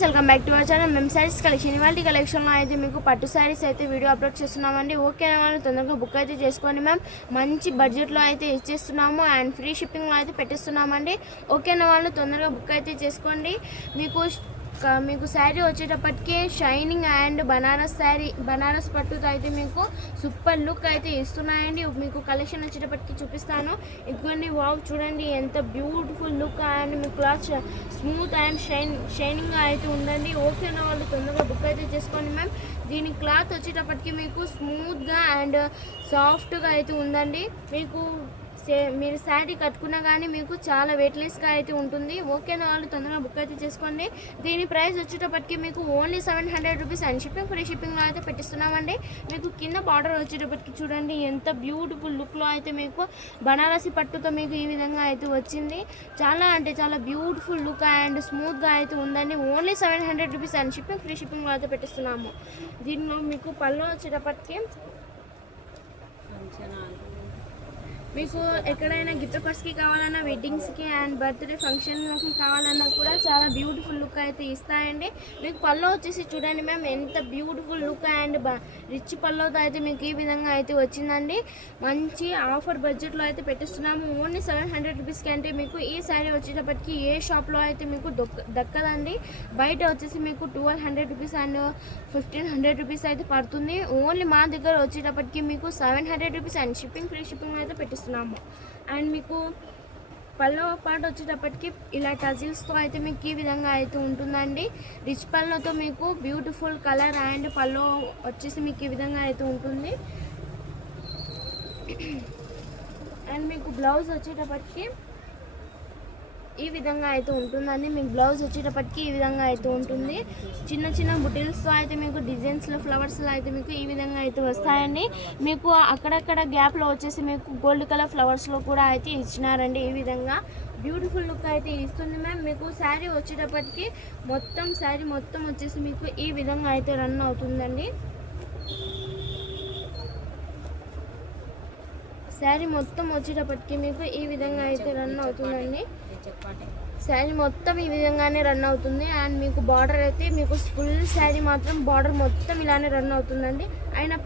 Welcome back to our channel మేము saris collection. ఇవాళ కలెక్షన్లో అయితే మీకు పట్టు సారీస్ అయితే వీడియో అప్లోడ్ చేస్తున్నామండి. ఓకే వాళ్ళు తొందరగా బుక్ అయితే చేసుకోండి మ్యామ్. మంచి బడ్జెట్లో అయితే ఇచ్చేస్తున్నాము అండ్ ఫ్రీ షిప్పింగ్లో అయితే పెట్టిస్తున్నామండి. ఓకేనా వాళ్ళు తొందరగా బుక్ అయితే చేసుకోండి. మీకు శారీ వచ్చేటప్పటికి షైనింగ్ అండ్ బనారస్ పట్టుతో అయితే మీకు సూపర్ లుక్ అయితే ఇస్తున్నాయండి. మీకు కలెక్షన్ వచ్చేటప్పటికి చూపిస్తాను. ఇదిగోండి వావ్, చూడండి ఎంత బ్యూటిఫుల్ లుక్ అండ్ మీకు క్లాత్ స్మూత్ అండ్ షైనింగ్గా అయితే ఉందండి. ఓకేనా వాళ్ళు తొందరగా బుక్ అయితే చేసుకోండి మ్యామ్. దీని క్లాత్ వచ్చేటప్పటికి మీకు స్మూత్గా అండ్ సాఫ్ట్గా అయితే ఉందండి. మీరు శారీ కట్టుకున్నా కానీ మీకు చాలా వెయిట్లెస్గా అయితే ఉంటుంది. ఓకేనా వాళ్ళు తొందరగా బుక్ అయితే చేసుకోండి. దీని ప్రైస్ వచ్చేటప్పటికి మీకు ఓన్లీ 700 రూపీస్ అండ్ ఫ్రీ షిప్పింగ్లో అయితే పెట్టిస్తున్నామండి. మీకు కింద బార్డర్ వచ్చేటప్పటికి చూడండి ఎంత బ్యూటిఫుల్ లుక్లో అయితే మీకు బనారసి పట్టుతో మీకు ఈ విధంగా అయితే వచ్చింది. చాలా అంటే చాలా బ్యూటిఫుల్ లుక్ అండ్ స్మూత్గా అయితే ఉందండి. ఓన్లీ 700 రూపీస్ అండ్ ఫ్రీ షిప్పింగ్లో అయితే పెట్టిస్తున్నాము. దీనిలో మీకు పళ్ళు వచ్చేటప్పటికి మీకు ఎక్కడైనా గిఫ్ట్ పర్స్కి కావాలన్నా, వెడ్డింగ్స్కి అండ్ బర్త్డే ఫంక్షన్కి కావాలన్నా కూడా చాలా బ్యూటిఫుల్ లుక్ అయితే ఇస్తాయండి. మీకు పల్లో వచ్చేసి చూడండి మ్యామ్ ఎంత బ్యూటిఫుల్ లుక్ అండ్ రిచ్ పల్లోతో అయితే మీకు ఈ విధంగా అయితే వచ్చిందండి. మంచి ఆఫర్ బడ్జెట్లో అయితే పెట్టిస్తున్నాము. ఓన్లీ 700 రూపీస్కి. అంటే మీకు ఈ శారీ వచ్చేటప్పటికి ఏ షాప్లో అయితే మీకు దక్కదండి. బయట వచ్చేసి మీకు 1200 రూపీస్ అండ్ 1500 రూపీస్ అయితే పడుతుంది. ఓన్లీ మా దగ్గర వచ్చేటప్పటికి మీకు 700 రూపీస్ అండ్ ఫ్రీ షిప్పింగ్ అయితే పెట్టిస్తున్నాము. అండ్ మీకు పల్లో పాటు వచ్చేటప్పటికి ఇలా టజిల్స్తో అయితే మీకు ఈ విధంగా అయితే ఉంటుందండి. రిచ్ పల్లోతో మీకు బ్యూటిఫుల్ కలర్ అండ్ పల్లో వచ్చేసి మీకు ఈ విధంగా అయితే ఉంటుంది. అండ్ మీకు బ్లౌజ్ వచ్చేటప్పటికి ఈ విధంగా అయితే ఉంటుందండి. మీకు బ్లౌజ్ వచ్చేటప్పటికి ఈ విధంగా అయితే ఉంటుంది. చిన్న చిన్న బుటిల్స్తో అయితే మీకు డిజైన్స్లో ఫ్లవర్స్లో అయితే మీకు ఈ విధంగా అయితే వస్తాయండి. మీకు అక్కడక్కడ గ్యాప్లో వచ్చేసి మీకు గోల్డ్ కలర్ ఫ్లవర్స్లో కూడా అయితే ఇచ్చినారండి. ఈ విధంగా బ్యూటిఫుల్ లుక్ అయితే ఇస్తుంది మ్యామ్. మీకు శారీ వచ్చేటప్పటికి శారీ మొత్తం వచ్చేసి మీకు ఈ విధంగా అయితే రన్ అవుతుందండి. శారీ మొత్తం వచ్చేటప్పటికి మీకు ఈ విధంగా అయితే రన్ అవుతుందండి. శారీ మొత్తం ఈ విధంగానే రన్ అవుతుంది. అండ్ మీకు బార్డర్ అయితే మీకు ఫుల్ శారీ మాత్రం బార్డర్ మొత్తం ఇలానే రన్ అవుతుందండి. అయినా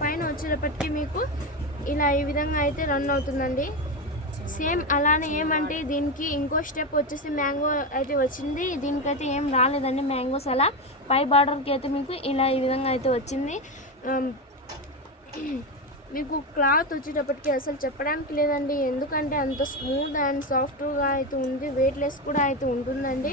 పైన వచ్చేటప్పటికి మీకు ఇలా ఈ విధంగా అయితే రన్ అవుతుందండి. సేమ్ అలానే ఏమంటే దీనికి ఇంకో స్టెప్ వచ్చేసి మ్యాంగో అయితే వచ్చింది. దీనికైతే ఏం రాలేదండి మ్యాంగోస్. అలా పై బార్డర్కి అయితే మీకు ఇలా ఈ విధంగా అయితే వచ్చింది. మీకు క్లాత్ వచ్చేటప్పటికి అసలు చెప్పడానికి లేదండి. ఎందుకంటే అంత స్మూత్ అండ్ సాఫ్ట్గా అయితే ఉంది. వెయిట్లెస్ కూడా అయితే ఉంటుందండి.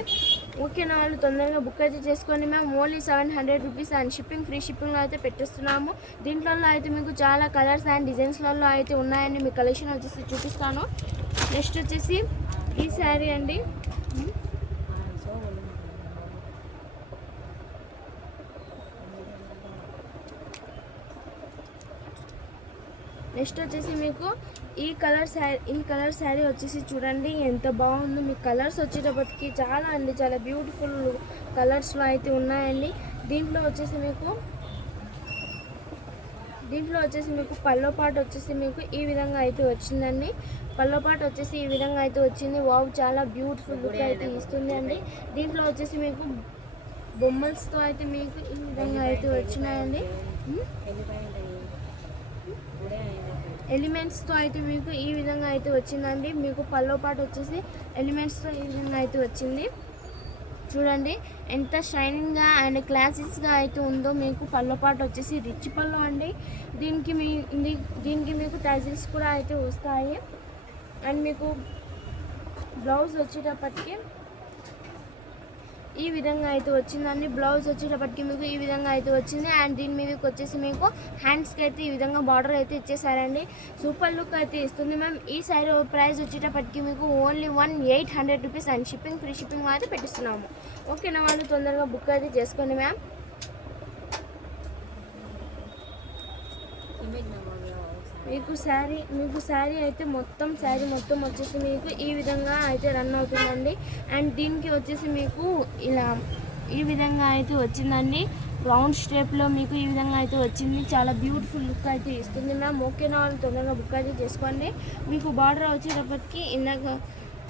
ఓకేనా వాళ్ళు తొందరగా బుక్ అయితే చేసుకోండి ma'am. Only 700 rupees and free షిప్పింగ్లో అయితే పెట్టిస్తున్నాము. దీంట్లో అయితే మీకు చాలా కలర్స్ అండ్ డిజైన్స్లలో అయితే ఉన్నాయండి. మీ కలెక్షన్ వచ్చేసి చూపిస్తాను. నెక్స్ట్ వచ్చేసి ఈ శారీ అండి. నెక్స్ట్ వచ్చేసి మీకు ఈ కలర్ శారీ వచ్చేసి చూడండి ఎంత బాగుందో. మీ కలర్స్ వచ్చేటప్పటికి చాలా బ్యూటిఫుల్ కలర్స్లో అయితే ఉన్నాయండి. దీంట్లో వచ్చేసి మీకు పల్లో పాటు వచ్చేసి మీకు ఈ విధంగా అయితే వచ్చిందండి. పల్లో పాటు వచ్చేసి ఈ విధంగా అయితే వచ్చింది. వావ్, చాలా బ్యూటిఫుల్ లుక్ అయితే ఇస్తుంది అండి. దీంట్లో వచ్చేసి మీకు బొమ్మల్స్తో అయితే మీకు ఈ విధంగా అయితే వచ్చినాయండి. ఎలిమెంట్స్తో అయితే మీకు ఈ విధంగా అయితే వచ్చిందండి. మీకు పల్లో పాటు వచ్చేసి ఎలిమెంట్స్తో ఈ విధంగా అయితే వచ్చింది. చూడండి ఎంత షైనింగ్గా అండ్ క్లాసిక్స్గా అయితే ఉందో. మీకు పల్లో పాటు వచ్చేసి రిచ్ పల్లో అండి. దీనికి మీకు టైజిల్స్ కూడా అయితే వస్తాయి. అండ్ మీకు బ్లౌజ్ వచ్చేటప్పటికి ఈ విధంగా అయితే వచ్చిందండి. బ్లౌజ్ వచ్చేటప్పటికి మీకు ఈ విధంగా అయితే వచ్చింది. అండ్ దీని మీదకి వచ్చేసి మీకు హ్యాండ్స్కి అయితే ఈ విధంగా బార్డర్ అయితే ఇచ్చేసారండి. సూపర్ లుక్ అయితే ఇస్తుంది మ్యామ్. ఈ శారీ ప్రైస్ వచ్చేటప్పటికి మీకు only 1800 rupees and free shipping అయితే పెట్టిస్తున్నాము. ఓకేనా వాళ్ళు తొందరగా బుక్ అయితే చేసుకోండి మ్యామ్. మీకు శారీ అయితే శారీ మొత్తం వచ్చేసి మీకు ఈ విధంగా అయితే రన్ అవుతుందండి. అండ్ దీనికి వచ్చేసి మీకు ఇలా ఈ విధంగా అయితే వచ్చిందండి. రౌండ్ షేప్లో మీకు ఈ విధంగా అయితే వచ్చింది. చాలా బ్యూటిఫుల్ లుక్ అయితే ఇస్తుంది మ్యామ్. ఓకేనా వాళ్ళు తొందరగా బుక్ అయితే చేసుకోండి. మీకు బార్డర్ వచ్చేటప్పటికి ఇందాక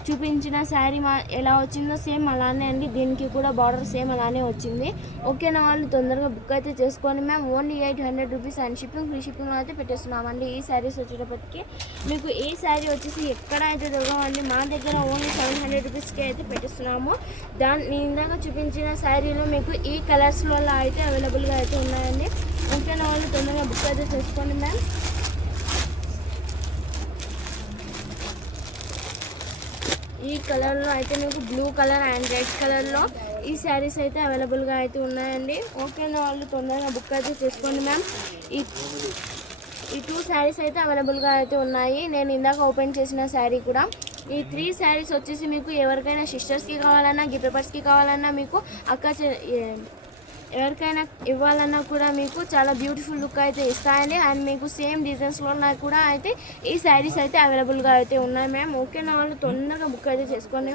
చూపించిన శారీ ఎలా వచ్చిందో సేమ్ అలానే అండి. దీనికి కూడా బార్డర్ సేమ్ అలానే వచ్చింది. ఓకేనా వాళ్ళు తొందరగా బుక్ అయితే చేసుకోండి ma'am. Only 800 rupees and shipping free షిప్పింగ్లో అయితే పెట్టేస్తున్నామండి. ఈ శారీస్ వచ్చేటప్పటికి మీకు ఈ శారీ వచ్చేసి ఎక్కడ అయితే దొరకవండి, మా దగ్గర ఓన్లీ 700 రూపీస్కి అయితే పెట్టిస్తున్నాము. నేను ఇందాక చూపించిన శారీలో మీకు ఈ కలర్స్లో అయితే అవైలబుల్గా అయితే ఉన్నాయండి. ఓకేనా వాళ్ళు తొందరగా బుక్ అయితే చేసుకోండి మ్యామ్. ఈ కలర్లో అయితే మీకు బ్లూ కలర్ అండ్ రెడ్ కలర్లో ఈ శారీస్ అయితే అవైలబుల్గా అయితే ఉన్నాయండి. ఓకేనా వాళ్ళు తొందరగా బుక్ అయితే చేసుకోండి మ్యామ్. ఈ 2 శారీస్ అయితే అవైలబుల్గా అయితే ఉన్నాయి. నేను ఇందాక ఓపెన్ చేసిన శారీ కూడా. ఈ 3 శారీస్ వచ్చేసి మీకు ఎవరికైనా సిస్టర్స్కి కావాలన్నా, గిఫ్ట్ పేపర్స్కి కావాలన్నా, మీకు ఎవరికైనా ఇవ్వాలన్నా కూడా మీకు చాలా బ్యూటిఫుల్ లుక్ అయితే ఇస్తాయండి. అండ్ మీకు సేమ్ డిజైన్స్లో కూడా అయితే ఈ శారీస్ అయితే అవైలబుల్గా అయితే ఉన్నాయి మ్యామ్. ఓకేనా వాళ్ళు తొందరగా బుక్ అయితే చేసుకోండి.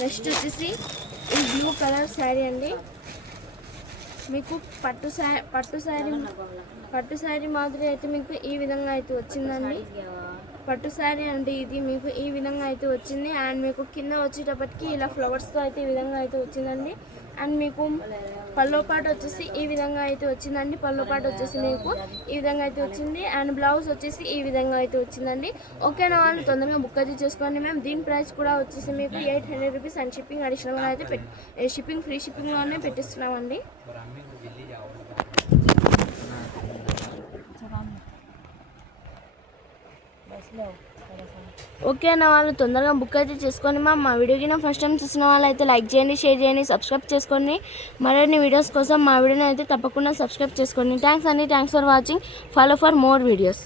నెక్స్ట్ వచ్చేసి ఈ బ్లూ కలర్ శారీ అండి. మీకు పట్టు శారీ మాదిరి అయితే మీకు ఈ విధంగా అయితే వచ్చిందండి. పట్టు శారీ అంటే ఇది మీకు ఈ విధంగా అయితే వచ్చింది. అండ్ మీకు కింద వచ్చేటప్పటికి ఇలా ఫ్లవర్స్తో అయితే ఈ విధంగా అయితే వచ్చిందండి. అండ్ మీకు పల్లో పాటు వచ్చేసి ఈ విధంగా అయితే వచ్చిందండి. పల్లో పాటు వచ్చేసి మీకు ఈ విధంగా అయితే వచ్చింది. అండ్ బ్లౌజ్ వచ్చేసి ఈ విధంగా అయితే వచ్చిందండి. ఓకేనా వాళ్ళు తొందరగా బుక్ అయితే చేసుకోండి మ్యామ్. దీని ప్రైస్ కూడా వచ్చేసి మీకు 800 రూపీస్ అండ్ షిప్పింగ్ అడిషనల్గా అయితే షిప్పింగ్ ఫ్రీ షిప్పింగ్లోనే పెట్టిస్తున్నామండి. ఓకేనా వాళ్ళు తొందరగా బుక్ అయితే చేసుకోండి మా వీడియోకి ఫస్ట్ టైం చూసిన వాళ్ళు అయితే లైక్ చేయండి, షేర్ చేయండి, సబ్స్క్రైబ్ చేసుకోండి. మరిన్ని వీడియోస్ కోసం మా వీడియోని అయితే తప్పకుండా సబ్స్క్రైబ్ చేసుకోండి. థ్యాంక్స్ అండి. Thanks for watching. Follow for more videos.